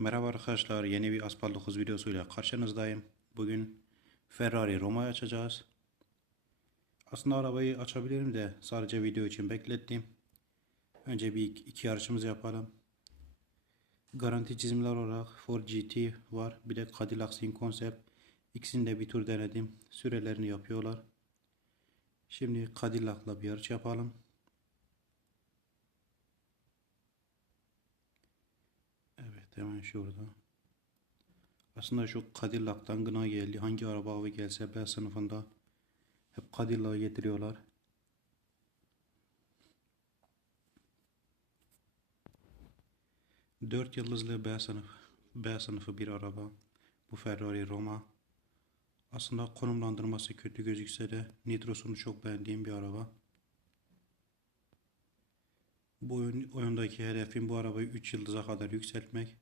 Merhaba arkadaşlar, yeni bir Aspal 9 videosuyla karşınızdayım. Bugün Ferrari Roma'yı açacağız. Aslında arabayı açabilirim de sadece video için beklettim. Önce bir iki yarışımız yapalım. Garanti çizimler olarak Ford GT var. Bir de Cadillac Sin Concept. İkisini de bir tur denedim. Sürelerini yapıyorlar. Şimdi Cadillac'la bir yarış yapalım. Evet hemen şurada. Aslında şu Cadillac'tan gına geldi. Hangi araba avı gelse B sınıfında hep Cadillac'ı getiriyorlar. Dört yıldızlı B sınıf B sınıfı bir araba. Bu Ferrari Roma. Aslında konumlandırması kötü gözükse de nitrosunu çok beğendiğim bir araba. Bu oyun, oyundaki hedefim bu arabayı 3 yıldıza kadar yükseltmek.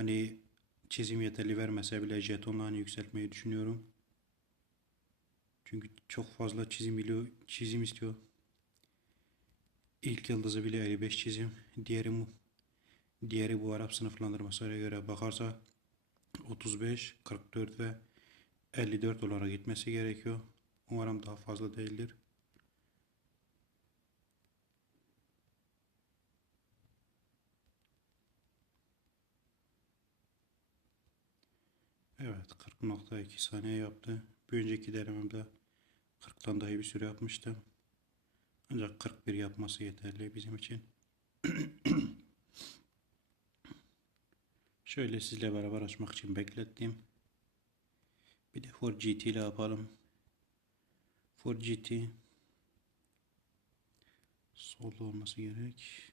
Hani çizim yeterli vermese bile jetonlarını yükseltmeyi düşünüyorum. Çünkü çok fazla çizim biliyor, çizim istiyor. İlk yıldızı bile 55 çizim. Diğeri diğeri bu Arap sınıflandırmasına göre bakarsa 35, 44 ve 54 olarak gitmesi gerekiyor. Umarım daha fazla değildir. Evet 40.2 saniye yaptı. Bir önceki denememde 40'tan daha bir süre yapmıştım. Ancak 41 yapması yeterli bizim için. Şöyle sizle beraber açmak için beklettim. Bir de Ford GT ile yapalım. Ford GT solda olması gerek.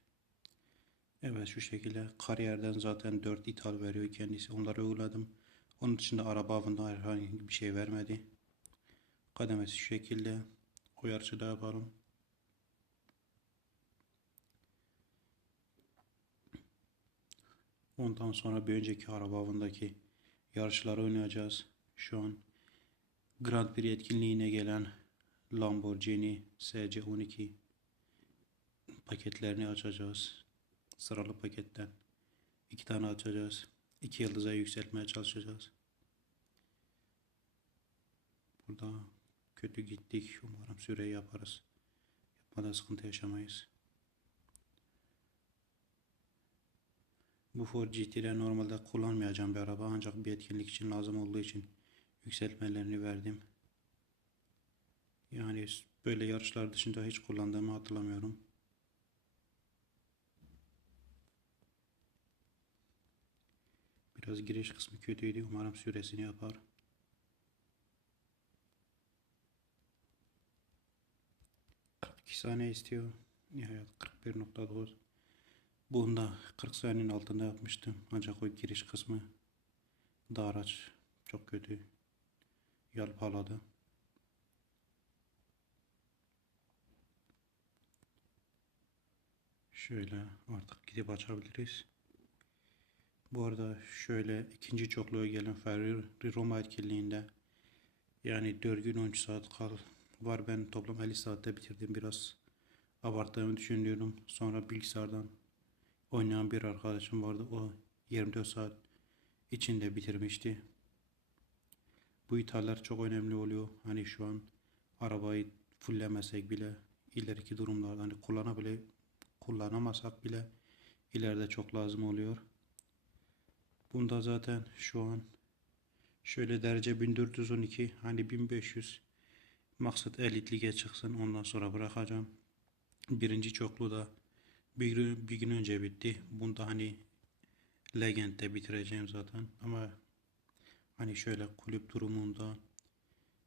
Evet şu şekilde kariyerden zaten 4 ithal veriyor kendisi. Onları uyguladım. Onun dışında araba avında herhangi bir şey vermedi. Kademesi şu şekilde. O yarışı da yapalım. Ondan sonra bir önceki araba avındaki yarışları oynayacağız. Şu an Grand Prix etkinliğine gelen Lamborghini SC12 paketlerini açacağız. Sıralı paketten. iki tane açacağız. İki yıldıza yükseltmeye çalışacağız. Burada kötü gittik. Umarım süreyi yaparız. Yapmada sıkıntı yaşamayız. Bu Ford GT'ler normalde kullanmayacağım bir araba ancak bir etkinlik için lazım olduğu için yükseltmelerini verdim. Yani böyle yarışlar dışında hiç kullandığımı hatırlamıyorum. Biraz giriş kısmı kötüydü. Umarım süresini yapar. İki saniye istiyor. Nihayet 41.9. Bunda 40 saniyenin altında yapmıştım. Ancak o giriş kısmı araç çok kötü. Yalpaladı. Şöyle artık gidip açabiliriz. Bu arada şöyle ikinci çokluğa gelen Ferrari Roma etkinliğinde yani 4 gün 13 saat kal var. Ben toplam 50 saatte bitirdim. Biraz abarttığımı düşünüyorum. Sonra bilgisayardan oynayan bir arkadaşım vardı. O 24 saat içinde bitirmişti. Bu ithaller çok önemli oluyor. Hani şu an arabayı fullemesek bile ileriki durumlarda hani kullanabile kullanamasak bile ileride çok lazım oluyor. Bunda zaten şu an şöyle derece 1412 hani 1500 maksat 50 lige çıksın ondan sonra bırakacağım. Birinci çoklu da bir gün, bir gün önce bitti. Bunda hani Legend'de bitireceğim zaten ama hani şöyle kulüp durumunda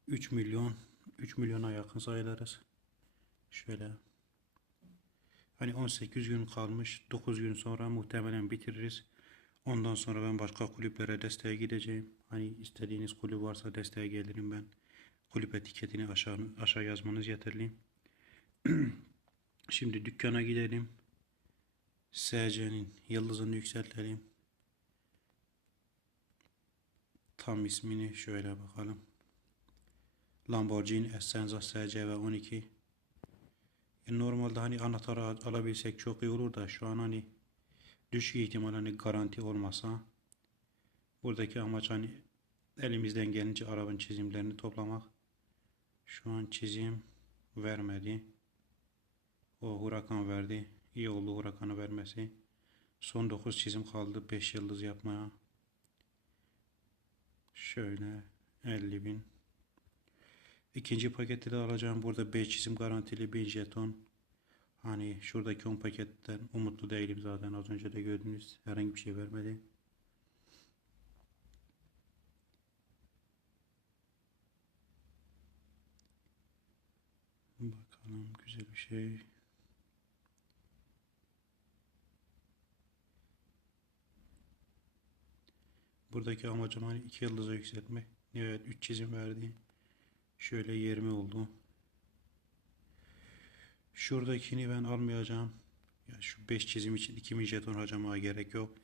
3 milyon 3 milyona yakın sayılırız. Şöyle hani 18 gün kalmış 9 gün sonra muhtemelen bitiririz. Ondan sonra ben başka kulüplere desteğe gideceğim. Hani istediğiniz kulüp varsa desteğe gelirim ben. Kulüp etiketini aşağı, aşağı yazmanız yeterli. Şimdi dükkana gidelim. SC'nin yıldızını yükseltelim. Tam ismini şöyle bakalım. Lamborghini Essenza SC ve 12. E normalde hani anahtarı alabilsek çok iyi olur da şu an hani düşük ihtimal hani garanti olmasa buradaki amaç hani elimizden gelince arabanın çizimlerini toplamak. Şu an çizim vermedi. O hurakan verdi. İyi oldu hurakanı vermesi. Son 9 çizim kaldı 5 yıldız yapmaya. Şöyle 50 bin. İkinci paketi de alacağım. Burada 5 çizim garantili 1000 jeton. Hani şuradaki 10 paketten umutlu değilim zaten. Az önce de gördünüz. Herhangi bir şey vermedi. Bakalım güzel bir şey. Buradaki amacım hani 2 yıldıza yükseltmek. Evet 3 çizim verdi. Şöyle 20 oldu. Şuradakini ben almayacağım. Ya şu 5 çizim için 2000 jeton harcamaya gerek yok.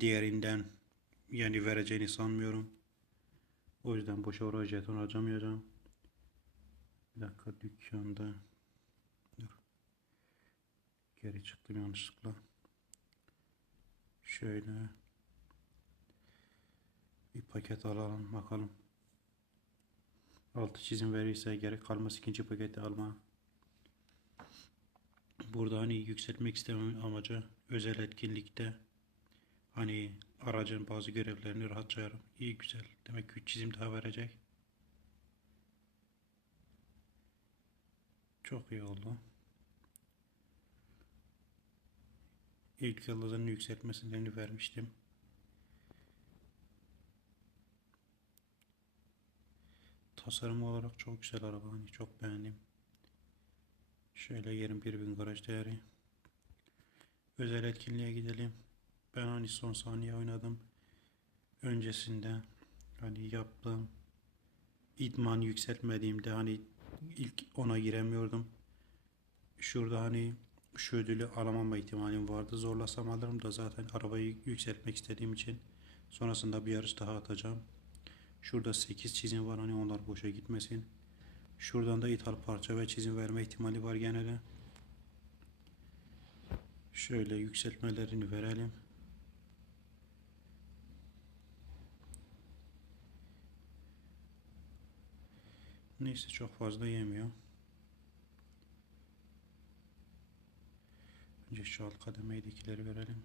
Diğerinden yani vereceğini sanmıyorum. O yüzden boşa oraya jeton harcamayacağım. Bir dakika dükkanda. Dur. Geri çıktım yanlışlıkla. Şöyle. Bir paket alalım bakalım. Altı çizim verirse gerek kalmaz ikinci paketi alma. Burada hani yükseltmek istemem amacı özel etkinlikte hani aracın bazı görevlerini rahatça yarım. İyi güzel. Demek ki 3 çizim daha verecek. Çok iyi oldu. İlk yıldızın yükseltmesini vermiştim. Tasarım olarak çok güzel araba. Hani çok beğendim. Şöyle 21 bin garaj değeri. Özel etkinliğe gidelim. Ben hani son saniye oynadım. Öncesinde hani yaptığım idman yükseltmediğimde hani ilk ona giremiyordum. Şurada hani şu ödülü alamama ihtimalim vardı. Zorlasam alırım da zaten arabayı yükseltmek istediğim için sonrasında bir yarış daha atacağım. Şurada 8 çizim var hani onlar boşa gitmesin. Şuradan da ithal parça ve çizim verme ihtimali var gene de. Şöyle yükseltmelerini verelim. Neyse çok fazla yemiyor. Önce şu alt kademeydekileri verelim.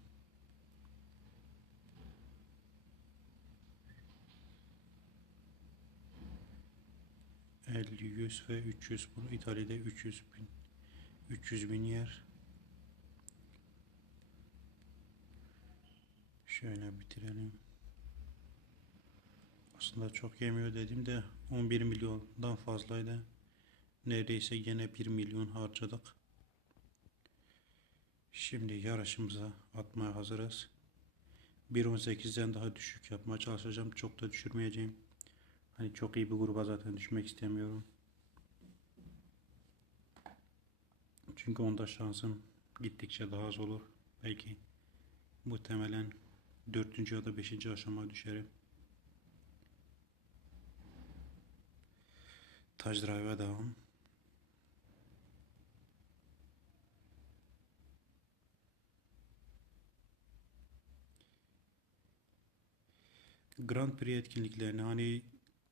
Elli, yüz ve 300 bunu İtalya'da 300 bin 300 bin yer. Şöyle bitirelim. Aslında çok yemiyor dedim de 11 milyondan fazlaydı. Neredeyse gene 1 milyon harcadık. Şimdi yarışımıza atmaya hazırız. 1.18'den daha düşük yapmaya çalışacağım. Çok da düşürmeyeceğim. Hani çok iyi bir gruba zaten düşmek istemiyorum. Çünkü onda şansım gittikçe daha az olur. Belki muhtemelen 4. ya da 5. aşamaya düşerim. Taj Drive'a devam. Grand Prix etkinliklerine hani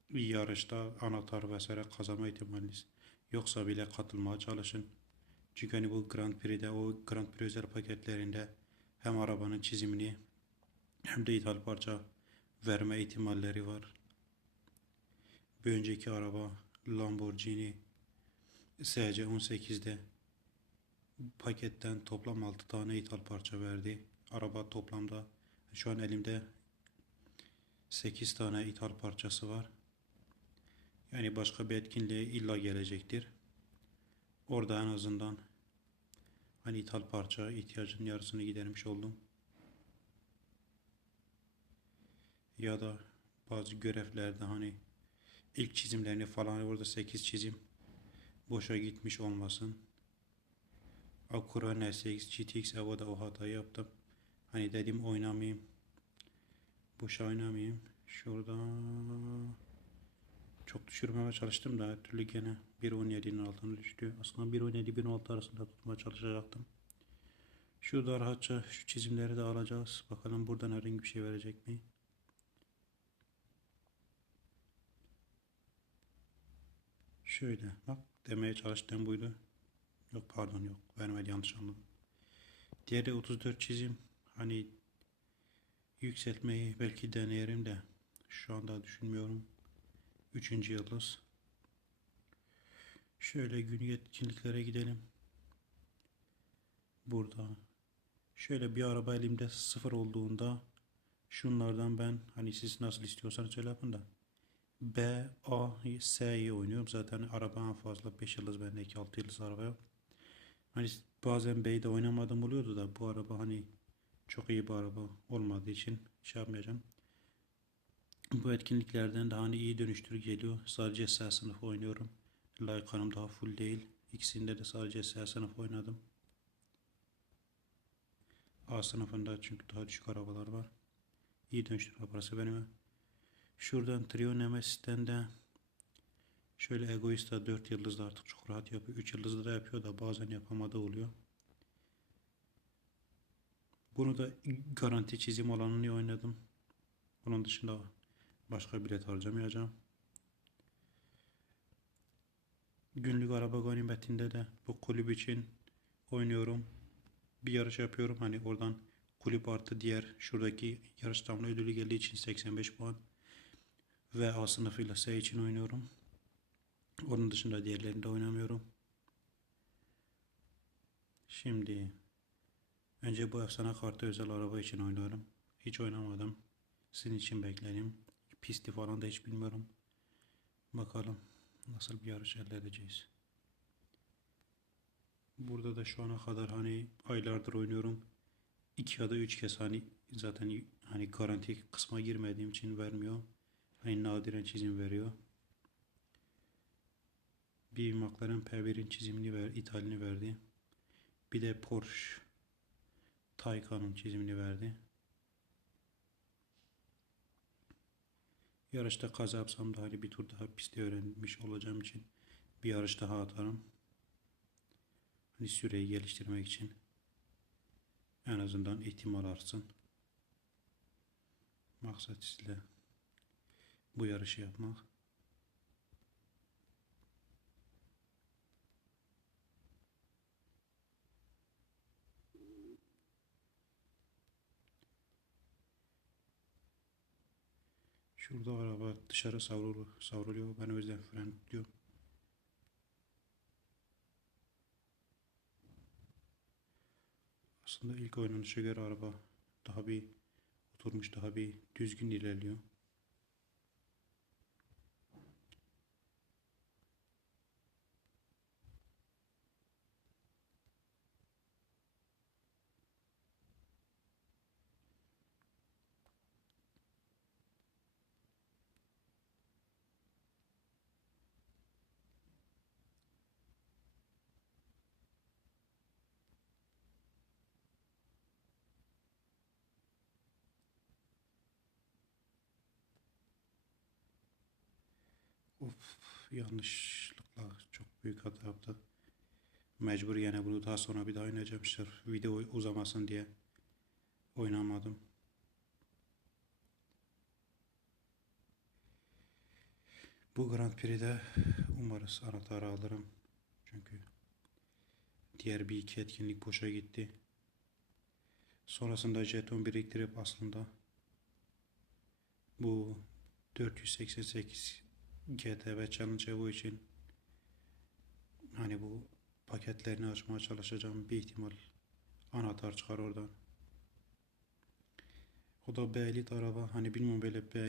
yarışta anahtar vesaire kazanma ihtimaliniz yoksa bile katılmaya çalışın. Çünkü hani bu Grand Prix'de o Grand Prix özel paketlerinde hem arabanın çizimini hem de ithal parça verme ihtimalleri var. Bir önceki araba Lamborghini SC18'de paketten toplam 6 tane ithal parça verdi. Araba toplamda şu an elimde 8 tane ithal parçası var. Yani başka bir etkinliğe illa gelecektir. Orada en azından hani ithal parça ihtiyacının yarısını gidermiş oldum. Ya da bazı görevlerde hani ilk çizimlerini falan orada 8 çizim boşa gitmiş olmasın. Acura NSX GTX Evo'da o hatayı yaptım. Hani dedim oynamayayım. Boşa oynamayayım. Şurada çok düşürmeye çalıştım da her türlü gene 1.17'nin altına düştü. Aslında 1.17 1.16 arasında tutmaya çalışacaktım. Şurada rahatça şu çizimleri de alacağız. Bakalım buradan herhangi bir şey verecek mi? Şöyle bak demeye çalıştığım buydu. Yok pardon yok vermedi yanlış anladım. Diğeri 34 çizim. Hani yükseltmeyi belki deneyelim de şu anda düşünmüyorum. Üçüncü yıldız. Şöyle gün yetkinliklere gidelim. Burada şöyle bir araba elimde sıfır olduğunda şunlardan ben hani siz nasıl istiyorsanız öyle yapın da B, A, S'yi oynuyorum. Zaten araba en fazla 5 yıldız bendeki 6 yıldız araba yok. Hani bazen B'yi de oynamadım oluyordu da bu araba hani çok iyi bir araba olmadığı için şey yapmayacağım. Bu etkinliklerden de hani iyi dönüştür geliyor. Sadece S sınıfı oynuyorum. Laykanım daha full değil. İkisinde de sadece S sınıfı oynadım. A sınıfında çünkü daha düşük arabalar var. İyi dönüştür arabası benim. Şuradan Trio Nemesis'ten de şöyle Egoista 4 yıldızda artık çok rahat yapıyor. 3 yıldızda da yapıyor da bazen yapamadığı oluyor. Bunu da garanti çizim alanını oynadım. Bunun dışında başka bilet harcamayacağım. Günlük araba ganimetinde de bu kulüp için oynuyorum. Bir yarış yapıyorum. Hani oradan kulüp artı diğer şuradaki yarış tamamı ödülü geldiği için 85 puan. Ve A sınıfıyla S için oynuyorum. Onun dışında diğerlerinde oynamıyorum. Şimdi önce bu efsane kartı özel araba için oynarım. Hiç oynamadım. Sizin için beklerim. Pisti falan da hiç bilmiyorum. Bakalım nasıl bir yarış elde edeceğiz. Burada da şu ana kadar hani aylardır oynuyorum. İki ya da üç kez hani zaten hani garanti kısma girmediğim için vermiyor. Hani nadiren çizim veriyor. Bir McLaren P1'in çizimini ver, ithalini verdi. Bir de Porsche Taycan'ın çizimini verdi. Yarışta kaza yapsam da hani bir tur daha pisti öğrenmiş olacağım için bir yarış daha atarım. Hani süreyi geliştirmek için en azından ihtimal artsın. Maksat sizle bu yarışı yapmak. Şurada araba dışarı savruluyor, savruluyor. Ben o yüzden fren tutuyorum. Aslında ilk oynanışa göre araba daha bir oturmuş, daha bir düzgün ilerliyor. Of yanlışlıkla çok büyük hata yaptı. Mecbur yine bunu daha sonra bir daha oynayacağım sırf video uzamasın diye oynamadım. Bu Grand Prix'de umarız anahtarı alırım. Çünkü diğer bir iki etkinlik boşa gitti. Sonrasında jeton biriktirip aslında bu 488 GTV Challenge bu için hani bu paketlerini açmaya çalışacağım bir ihtimal anahtar çıkar oradan. O da B araba hani bilmiyorum böyle B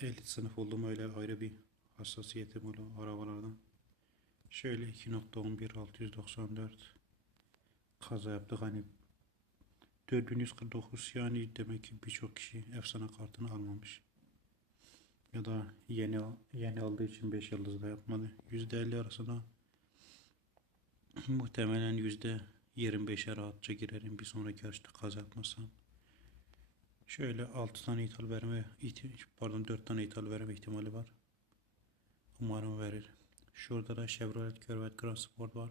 elit sınıf oldu mu öyle ayrı bir hassasiyetim olan arabalardan. Şöyle 2.11 694 kaza yaptık hani 4149 yani demek ki birçok kişi efsane kartını almamış. Ya da yeni yeni aldığı için 5 yıldız da yapmadı. %50 arasında muhtemelen %25'e rahatça girerim bir sonraki yarışta kaza yapmazsam. Şöyle 6 tane ithal verme pardon 4 tane ithal verme ihtimali var. Umarım verir. Şurada da Chevrolet Corvette Grand Sport var.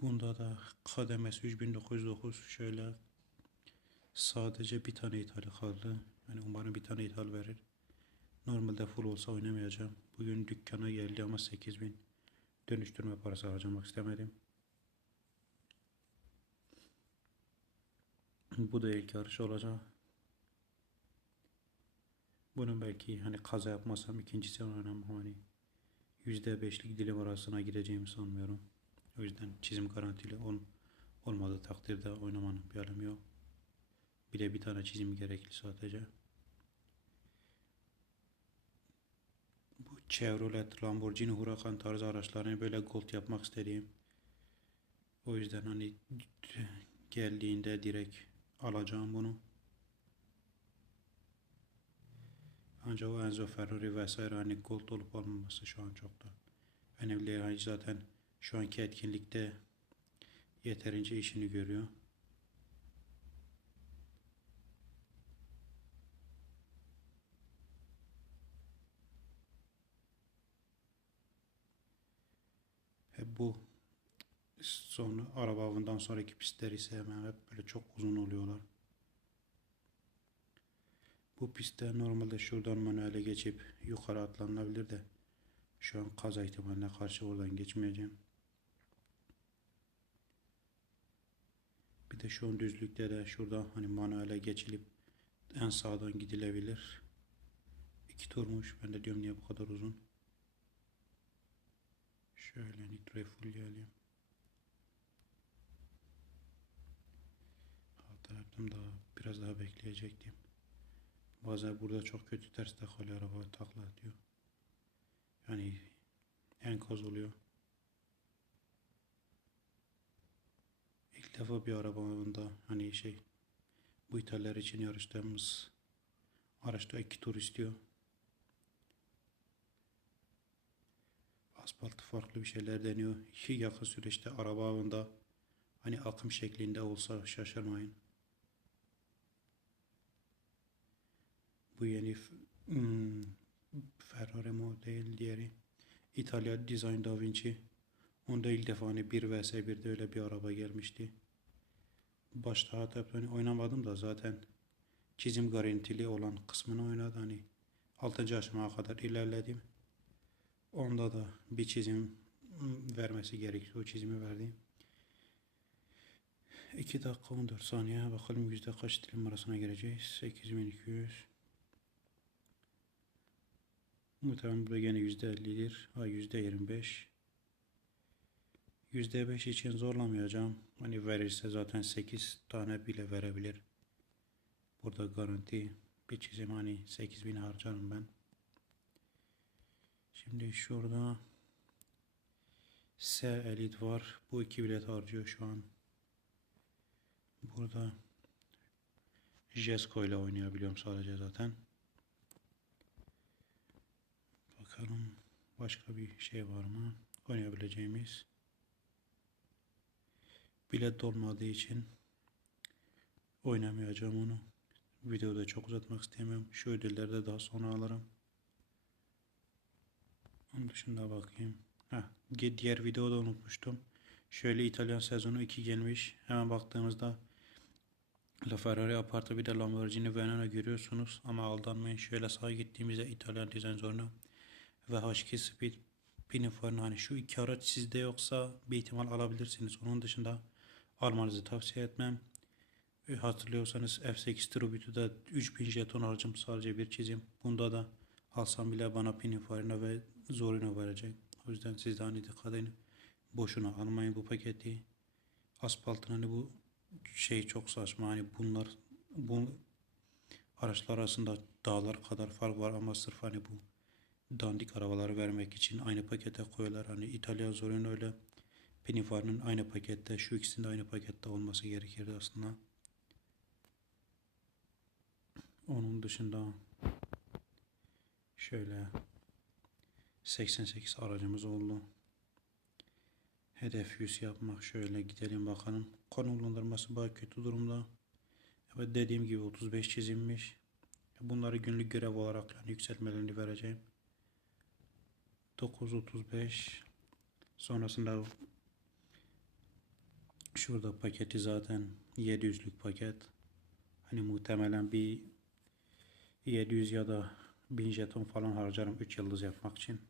Bunda da kademesi 3909 şöyle sadece bir tane ithali kaldı. Yani umarım bir tane ithal verir. Normalde full olsa oynamayacağım. Bugün dükkana geldi ama 8000 dönüştürme parası harcamak istemedim. Bu da ilk yarış olacak. Bunun belki hani kaza yapmasam ikincisi oynamam hani %5'lik dilim arasına gireceğimi sanmıyorum. O yüzden çizim garantili ol, olmadığı takdirde oynamanın bir alemi yok. Bir de bir tane çizim gerekli sadece. Bu Chevrolet, Lamborghini, Huracan tarzı araçlarını böyle gold yapmak istediğim. O yüzden hani geldiğinde direkt alacağım bunu. Ancak o Enzo Ferrari vesaire hani gold olup olmaması şu an çok da önemli. Hani zaten şu anki etkinlikte yeterince işini görüyor. Bu sonra araba avından sonraki pistleri sevmem. Hep böyle çok uzun oluyorlar. Bu pistte normalde şuradan manuele geçip yukarı atlanabilir de şu an kaza ihtimaline karşı oradan geçmeyeceğim. Bir de şu an düzlükte de şuradan hani manuele geçilip en sağdan gidilebilir. İki turmuş. Ben de diyorum niye bu kadar uzun. Şöyle nitroyu fullleyelim. Hata yaptım daha biraz daha bekleyecektim. Bazen burada çok kötü ters kalıyor araba takla atıyor. Yani enkaz oluyor. İlk defa bir arabamda hani şey bu İtalyanlar için yarıştığımız araçta iki tur istiyor. Asfalt farklı bir şeyler deniyor. İki yakın süreçte araba avında hani akım şeklinde olsa şaşırmayın. Bu yeni hmm, Ferrari model diğeri. İtalya Design Da Vinci. Onda ilk defa hani 1 vs 1'de öyle bir araba gelmişti. Başta hatta hani oynamadım da zaten çizim garantili olan kısmını oynadı hani 6. aşamaya kadar ilerledim. Onda da bir çizim vermesi gerekiyor. O çizimi verdi. 2 dakika 14 saniye. Bakalım yüzde kaç dilim arasına gireceğiz. 8200 Muhtemelen burada yine %50'dir. Ha %25. %5 için zorlamayacağım. Hani verirse zaten 8 tane bile verebilir. Burada garanti bir çizim hani 8000 harcarım ben. Şimdi şurada S Elite var. Bu iki bilet harcıyor şu an. Burada Jesko ile oynayabiliyorum sadece zaten. Bakalım başka bir şey var mı? Oynayabileceğimiz. Bilet olmadığı için oynamayacağım onu. Videoda çok uzatmak istemiyorum. Şu ödülleri de daha sonra alırım. Onun dışında bakayım. Heh, diğer videoda unutmuştum. Şöyle İtalyan sezonu 2 gelmiş. Hemen baktığımızda La Ferrari apartı bir de Lamborghini Veneno görüyorsunuz. Ama aldanmayın. Şöyle sağa gittiğimizde İtalyan dizayn zoruna ve H2 Speed Pinifor'un hani şu iki araç sizde yoksa bir ihtimal alabilirsiniz. Onun dışında almanızı tavsiye etmem. Hatırlıyorsanız F8 Tribute'da 3000 jeton harcım sadece bir çizim. Bunda da alsam bile bana Pininfarina ve Zorino verecek. O yüzden siz de hani dikkat edin. Boşuna almayın bu paketi. Asfaltın hani bu şey çok saçma. Hani bunlar bu araçlar arasında dağlar kadar fark var ama sırf hani bu dandik arabaları vermek için aynı pakete koyuyorlar. Hani İtalyan Zorino öyle Pininfar'ın aynı pakette, şu ikisinin de aynı pakette olması gerekirdi aslında. Onun dışında şöyle 88 aracımız oldu. Hedef 100 yapmak şöyle gidelim bakalım. Konumlandırması bayağı kötü durumda. Evet dediğim gibi 35 çizilmiş. Bunları günlük görev olarak yani yükseltmelerini vereceğim. 9.35 sonrasında Şurada paketi zaten 700'lük paket. Hani muhtemelen bir 700 ya da 1000 jeton falan harcarım 3 yıldız yapmak için.